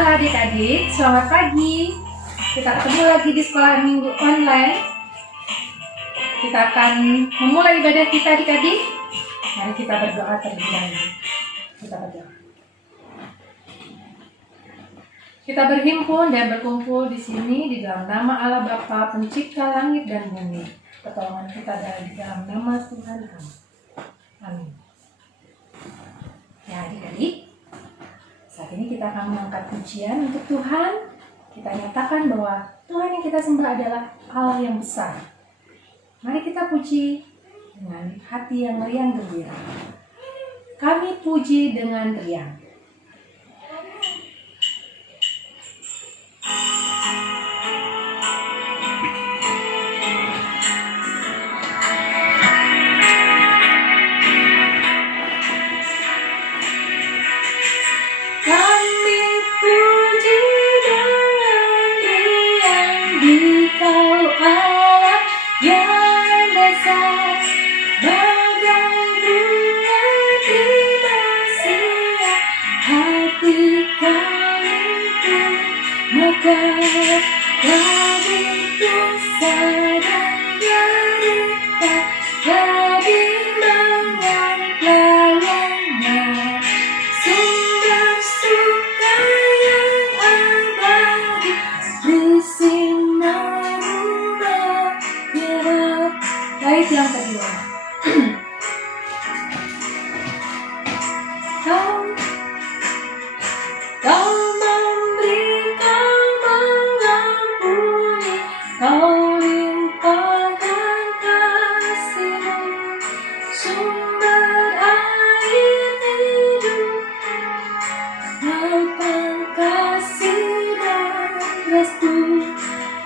Halo adik-adik, selamat pagi. Kita ketemu lagi di sekolah minggu online. Kita akan memulai ibadah kita adik-adik. Mari kita berdoa terlebih dahulu. Kita berdoa. Kita berhimpun dan berkumpul di sini di dalam nama Allah Bapa, Pencipta langit dan bumi. Pertolongan kita adalah di dalam nama Tuhan kami. Amin. Ya adik-adik, saat ini kita akan mengangkat pujian untuk Tuhan. Kita nyatakan bahwa Tuhan yang kita sembah adalah Allah yang besar. Mari kita puji dengan hati yang meriang gembira. Kami puji dengan riang. Yang kedua, Kau memberi, Kau mengampuni, Kau limpahkan kasih-Mu, sumber air hidup, lapang kasih dan restu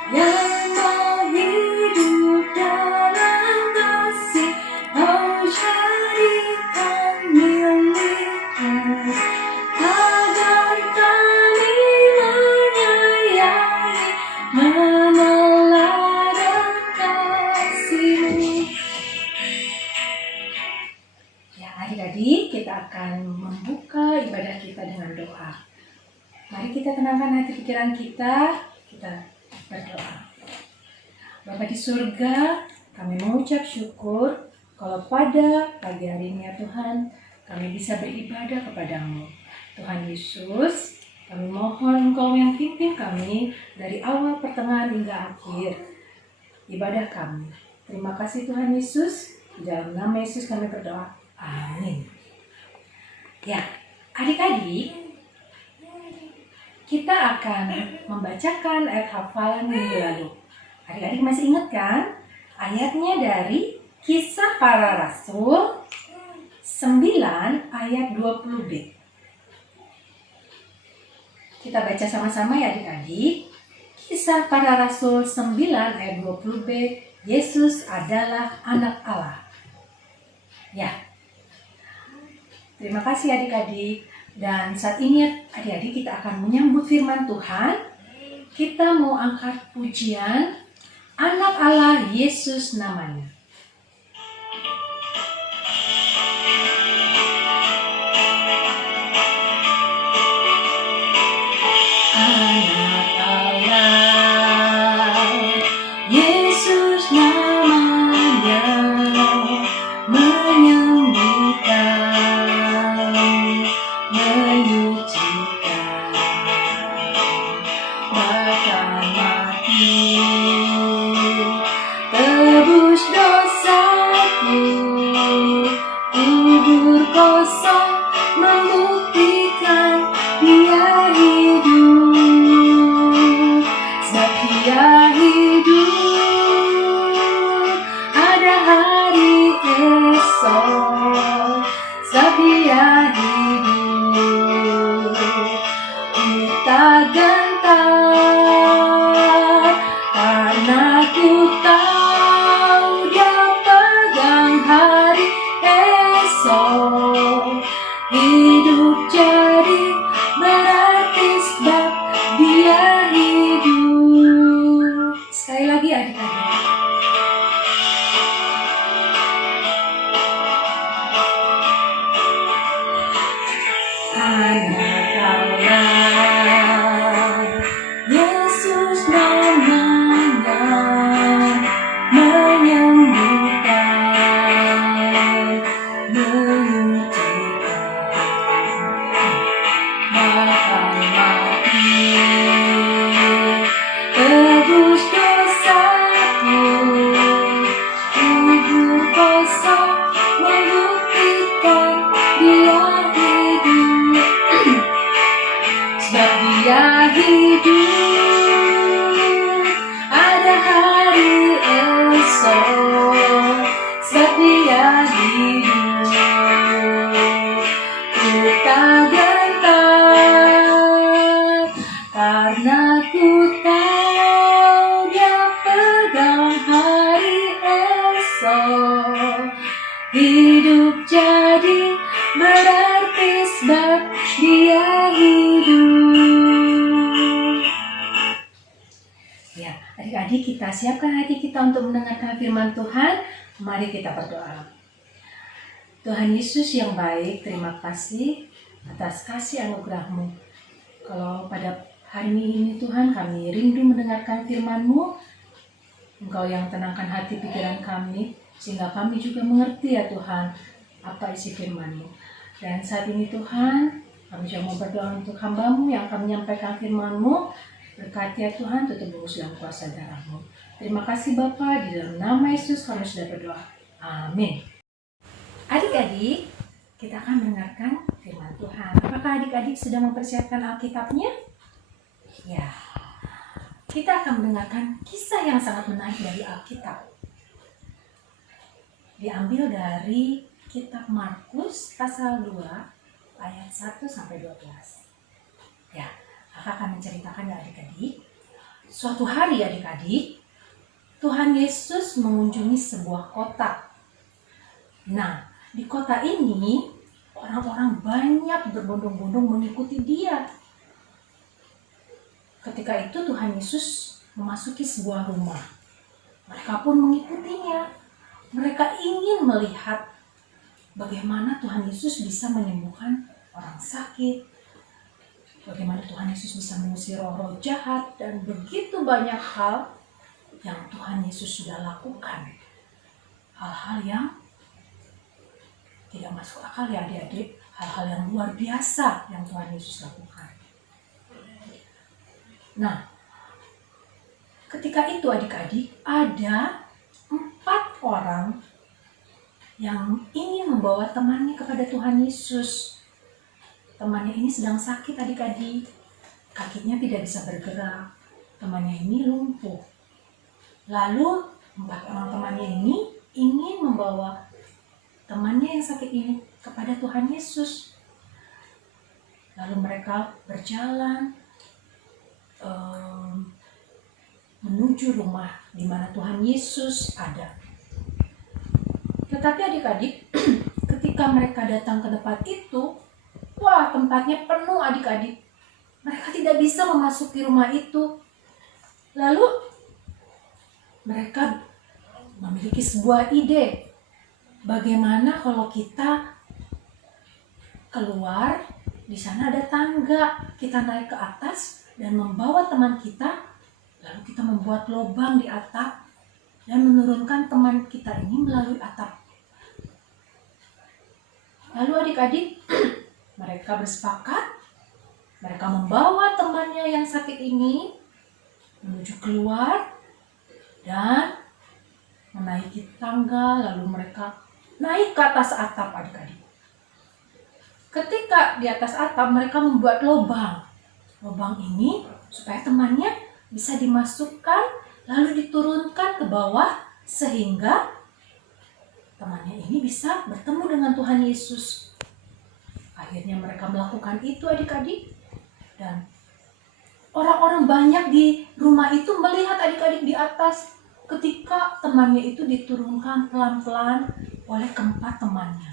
yang mau hidup dalam kasih. Kau jadikan milik-Mu agar kami menyayangi, meneladan kasih-Mu. Ya adik-adik, kita akan membuka ibadah kita dengan doa. Mari kita tenangkan hati pikiran kita berdoa. Bapa di surga, kami mengucap syukur kalau pada pagi hari ini ya Tuhan, kami bisa beribadah kepadamu. Tuhan Yesus, kami mohon Engkau yang pimpin kami dari awal, pertengahan hingga akhir ibadah kami. Terima kasih Tuhan Yesus, di dalam nama Yesus kami berdoa. Amin. Ya, adik-adik, kita akan membacakan ayat hafalan minggu lalu. Adik-adik masih ingat kan? Ayatnya dari Kisah Para Rasul 9 ayat 20b. Kita baca sama-sama ya adik-adik. Kisah Para Rasul 9 ayat 20b. Yesus adalah anak Allah. Ya. Terima kasih adik-adik. Dan saat ini adik-adik kita akan menyambut firman Tuhan. Kita mau angkat pujian Anak Allah Yesus namanya. Anak Allah Yesus namanya, menyembuhkan, menyucikan, bahkan mati, tebus dosaku, kubur kosong membuktikan Dia hidup, sebab Dia hidup, ada hari esok, sebab Dia hidup, kita gentar karena ku tahu Dia pegang hari esok, hidup. Ku tak gentar, karena ku tahu Dia pegang hari esok. Hidup jadi berarti sebab Dia hidup. Ya, adik-adik, kita siapkan hati kita untuk mendengarkan firman Tuhan. Mari kita berdoa. Tuhan Yesus yang baik, terima kasih atas kasih anugerah-Mu. Kalau pada hari ini Tuhan, kami rindu mendengarkan firman-Mu. Engkau yang tenangkan hati pikiran kami, sehingga kami juga mengerti ya Tuhan, apa isi firman-Mu. Dan saat ini Tuhan, kami juga mau berdoa untuk hamba-Mu yang akan menyampaikan firman-Mu. Berkati ya Tuhan, tutup bungkus dalam kuasa darah-Mu. Terima kasih Bapa, di dalam nama Yesus kami sudah berdoa. Amin. Adik-adik, kita akan mendengarkan firman Tuhan. Apakah adik-adik sudah mempersiapkan Alkitabnya? Ya, kita akan mendengarkan kisah yang sangat menarik dari Alkitab. Diambil dari kitab Markus pasal 2 ayat 1-12. Ya, kakak akan menceritakan ya adik-adik. Suatu hari adik-adik, Tuhan Yesus mengunjungi sebuah kota. Nah, di kota ini orang-orang banyak berbondong-bondong mengikuti Dia. Ketika itu Tuhan Yesus memasuki sebuah rumah. Mereka pun mengikutinya. Mereka ingin melihat bagaimana Tuhan Yesus bisa menyembuhkan orang sakit. Bagaimana Tuhan Yesus bisa mengusir roh-roh jahat. Dan begitu banyak hal yang Tuhan Yesus sudah lakukan. Hal-hal yang tidak masuk akal ya adik-adik. Hal-hal yang luar biasa yang Tuhan Yesus lakukan. Nah, ketika itu adik-adik ada 4 orang yang ingin membawa temannya kepada Tuhan Yesus. Temannya ini sedang sakit adik-adik. Kakinya tidak bisa bergerak. Temannya ini lumpuh. Lalu 4 orang temannya ini ingin membawa temannya yang sakit ini kepada Tuhan Yesus. Lalu mereka berjalan menuju rumah di mana Tuhan Yesus ada. Tetapi adik-adik, ketika mereka datang ke tempat itu, wah, tempatnya penuh adik-adik. Mereka tidak bisa memasuki rumah itu. Lalu mereka memiliki sebuah ide. Bagaimana kalau kita keluar, di sana ada tangga, kita naik ke atas dan membawa teman kita, lalu kita membuat lubang di atap dan menurunkan teman kita ini melalui atap. Lalu adik-adik, mereka bersepakat, mereka membawa temannya yang sakit ini menuju keluar dan menaiki tangga, lalu mereka naik ke atas atap adik-adik. Ketika di atas atap mereka membuat lubang. Lubang ini supaya temannya bisa dimasukkan lalu diturunkan ke bawah sehingga temannya ini bisa bertemu dengan Tuhan Yesus. Akhirnya mereka melakukan itu adik-adik. Dan orang-orang banyak di rumah itu melihat adik-adik di atas ketika temannya itu diturunkan pelan-pelan oleh keempat temannya.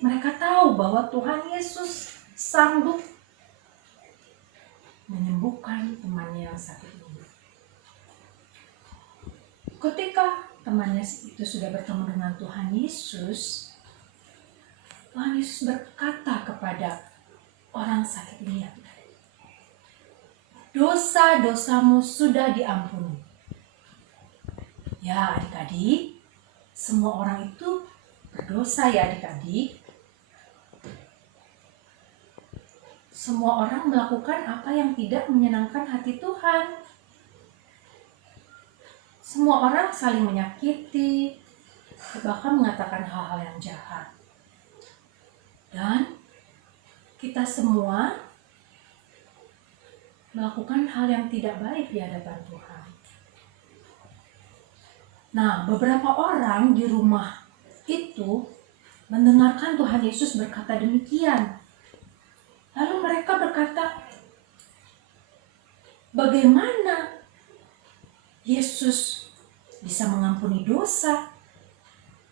Mereka tahu bahwa Tuhan Yesus sanggup menyembuhkan temannya yang sakit ini. Ketika temannya itu sudah bertemu dengan Tuhan Yesus berkata kepada orang sakit ini, dosa-dosamu sudah diampuni. Ya adik-adik, semua orang itu berdosa ya adik-adik. Semua orang melakukan apa yang tidak menyenangkan hati Tuhan. Semua orang saling menyakiti, bahkan mengatakan hal-hal yang jahat. Dan kita semua melakukan hal yang tidak baik di hadapan Tuhan. Nah, beberapa orang di rumah itu mendengarkan Tuhan Yesus berkata demikian. Lalu mereka berkata, bagaimana Yesus bisa mengampuni dosa?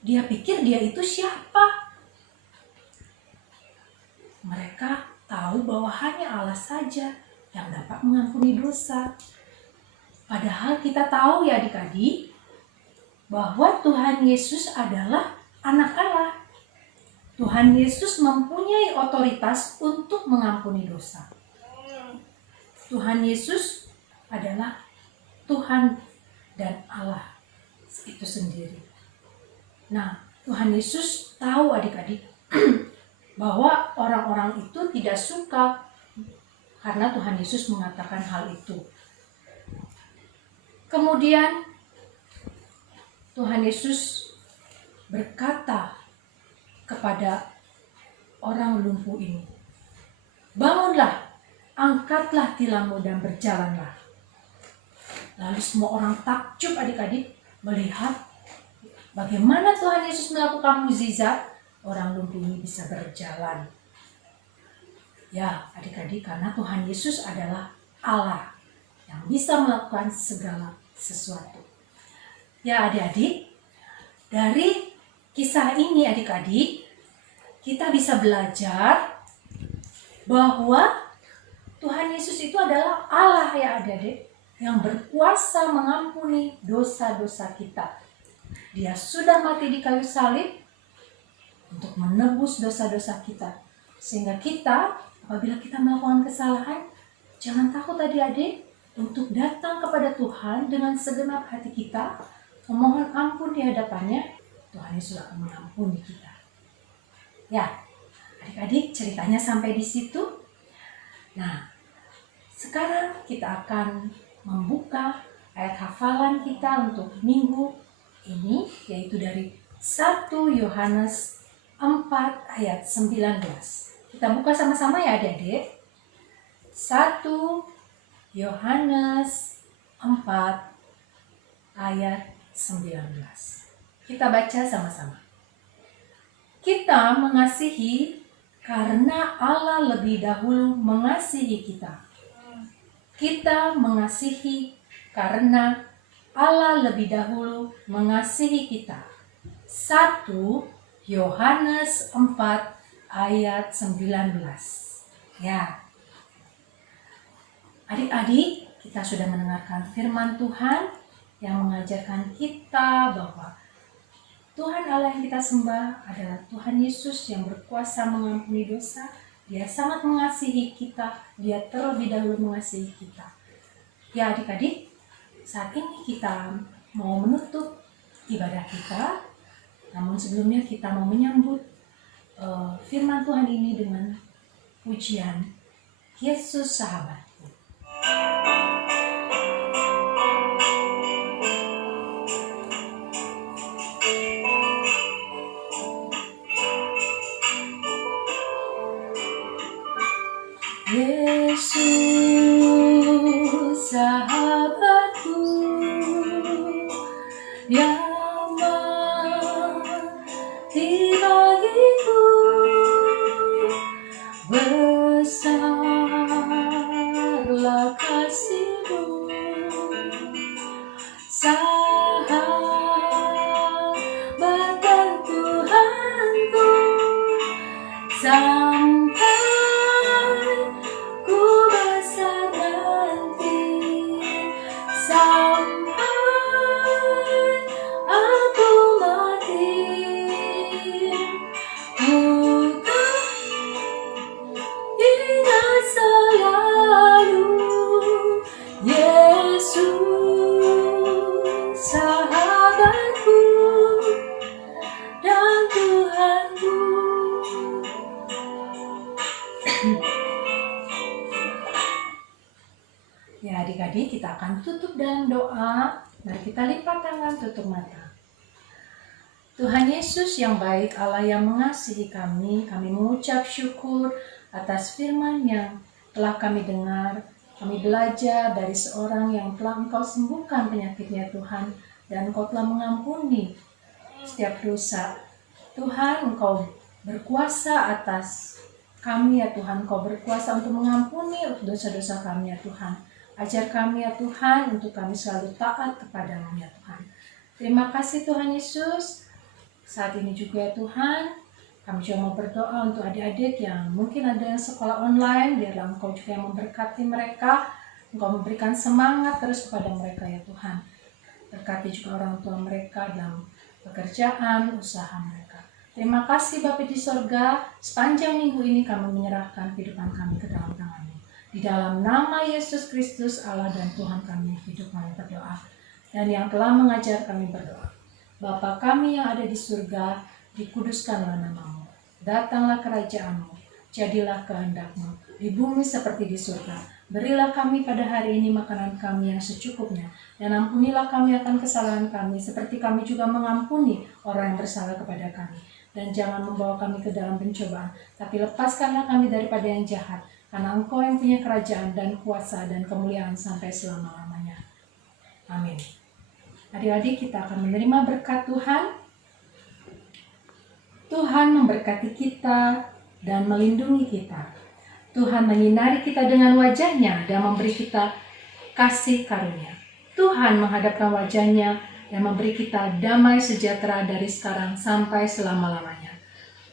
Dia pikir dia itu siapa? Mereka tahu bahwa hanya Allah saja yang dapat mengampuni dosa. Padahal kita tahu ya adik-adik, bahwa Tuhan Yesus adalah anak Allah. Tuhan Yesus mempunyai otoritas untuk mengampuni dosa. Tuhan Yesus adalah Tuhan dan Allah itu sendiri. Nah, Tuhan Yesus tahu adik-adik bahwa orang-orang itu tidak suka karena Tuhan Yesus mengatakan hal itu. Kemudian Tuhan Yesus berkata kepada orang lumpuh ini, bangunlah, angkatlah tilammu dan berjalanlah. Lalu semua orang takjub adik-adik melihat bagaimana Tuhan Yesus melakukan mukjizat, orang lumpuh ini bisa berjalan. Ya adik-adik, karena Tuhan Yesus adalah Allah yang bisa melakukan segala sesuatu. Ya adik-adik, dari kisah ini adik-adik, kita bisa belajar bahwa Tuhan Yesus itu adalah Allah ya adik-adik, yang berkuasa mengampuni dosa-dosa kita. Dia sudah mati di kayu salib untuk menebus dosa-dosa kita. Sehingga kita, apabila kita melakukan kesalahan, jangan takut adik-adik untuk datang kepada Tuhan dengan segenap hati kita, memohon ampun di hadapannya. Tuhan Yesus akan mengampuni kita. Ya, adik-adik, ceritanya sampai di situ. Nah, sekarang kita akan membuka ayat hafalan kita untuk minggu ini, yaitu dari 1 Yohanes 4 ayat 19. Kita buka sama-sama ya adik-adik. 1 Yohanes 4 ayat 19. Kita baca sama-sama. Kita mengasihi karena Allah lebih dahulu mengasihi kita. Kita mengasihi karena Allah lebih dahulu mengasihi kita. 1 Yohanes 4 ayat 19. Ya. Adik-adik, kita sudah mendengarkan firman Tuhan yang mengajarkan kita bahwa Tuhan Allah yang kita sembah adalah Tuhan Yesus yang berkuasa mengampuni dosa. Dia sangat mengasihi kita, dia terlebih dahulu mengasihi kita. Ya adik-adik, saat ini kita mau menutup ibadah kita, namun sebelumnya kita mau menyambut firman Tuhan ini dengan pujian Yesus Sahabatku. Yesus sahabatku yang mati bagiku, besarlah kasih-Mu, sahabat dan Tuhanku, sampai ku besar nanti, sampai aku mati, ku ingat selalu Yesus sahabatku dan Tuhanku. Ya adik-adik, kita akan tutup dalam doa. Mari kita lipat tangan, tutup mata. Tuhan Yesus yang baik, Allah yang mengasihi kami mengucap syukur atas firman yang telah kami dengar. Kami belajar dari seorang yang telah Engkau sembuhkan penyakitnya Tuhan. dan Engkau telah mengampuni setiap dosa. Tuhan, Engkau berkuasa atas kami ya Tuhan. Engkau berkuasa untuk mengampuni dosa-dosa kami ya Tuhan. Ajar kami ya Tuhan untuk kami selalu taat kepadamu ya Tuhan. Terima kasih Tuhan Yesus. Saat ini juga ya Tuhan, kami juga mau berdoa untuk adik-adik yang mungkin ada yang sekolah online. Biarlah Engkau juga yang memberkati mereka. Engkau memberikan semangat terus kepada mereka ya Tuhan. Berkati juga orang tua mereka dalam pekerjaan, usaha mereka. Terima kasih Bapa di sorga, sepanjang minggu ini kami menyerahkan kehidupan kami ke dalam tangan-Mu. Di dalam nama Yesus Kristus Allah dan Tuhan kami hidup kami berdoa. Dan yang telah mengajar kami berdoa. Bapa kami yang ada di surga, dikuduskanlah nama-Mu. Datanglah kerajaan-Mu, jadilah kehendak-Mu, di bumi seperti di surga. Berilah kami pada hari ini makanan kami yang secukupnya, dan ampunilah kami akan kesalahan kami, seperti kami juga mengampuni orang yang bersalah kepada kami. Dan jangan membawa kami ke dalam pencobaan, tapi lepaskanlah kami daripada yang jahat, karena Engkau yang punya kerajaan dan kuasa dan kemuliaan sampai selama-lamanya. Amin. Adik-adik, kita akan menerima berkat Tuhan. Tuhan memberkati kita dan melindungi kita. Tuhan menyinari kita dengan wajah-Nya dan memberi kita kasih karunia. Tuhan menghadapkan wajah-Nya dan memberi kita damai sejahtera dari sekarang sampai selama-lamanya.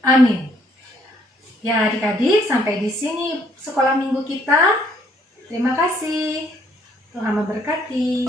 Amin. Ya adik-adik, sampai di sini sekolah minggu kita. Terima kasih. Tuhan memberkati.